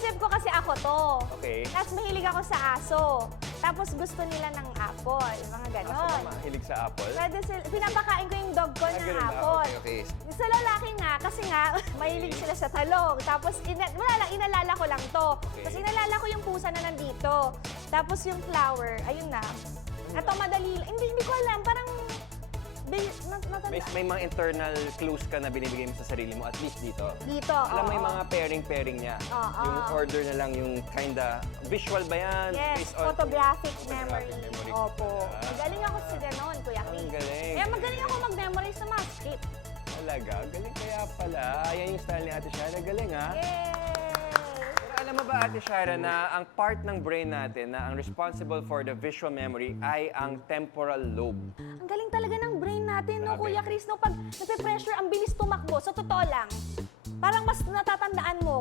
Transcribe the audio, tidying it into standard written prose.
Iniisip ko kasi ako to. Okay. Tapos mahilig ako sa aso. Tapos gusto nila ng apple. Mga Aso ganon. ka mahilig sa apple? Pwede sila, pinapakain ko yung dog ko ng ganun ba? apple. Okay. Sa lalaki nga, kasi nga, mahilig sila sa talong. Tapos, wala lang, inalala ko lang to. Okay. Tapos inalala ko yung pusa na nandito. Tapos yung flower, ayun na. Ito madali, hindi ko alam, parang, May mga internal clues ka na binibigay mo sa sarili mo, at least dito. dito, Alam mo oo. yung mga pairing niya. Oo. Yung order na lang, yung kinda visual ba yan? Yes, Based on- photographic memory. memory. Opo. Ah. Magaling ako sa ganon, Kuya Chris. Ang galing. Kaya magaling ako mag-memorize sa mga script. Talaga? Galing kaya pala. Yan yung style ni Ate Shara. Galing ha? Yay! Pero alam mo ba, Ate Shara, na ang part ng brain natin na ang responsible for the visual memory ay ang temporal lobe. Ang galing talaga ng brain natin, no, Grabe. Kuya Chris, no? Pag nape-pressure, ang bilis tumakbo. Sa totoo lang, parang mas natatandaan mo